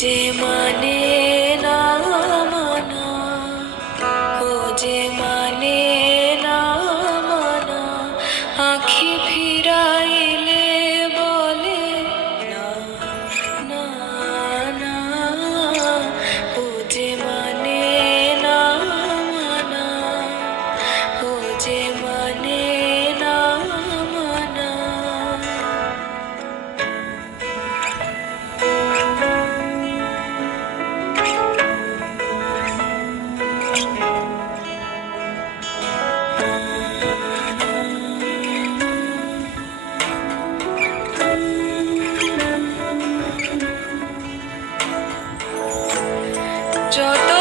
যে মানে না মানা, ও যে মানে না মানা, আঁখি ফিরাইলে বলে না না না, ও যে মানে না মানা, ও যে মানে না মানা। যত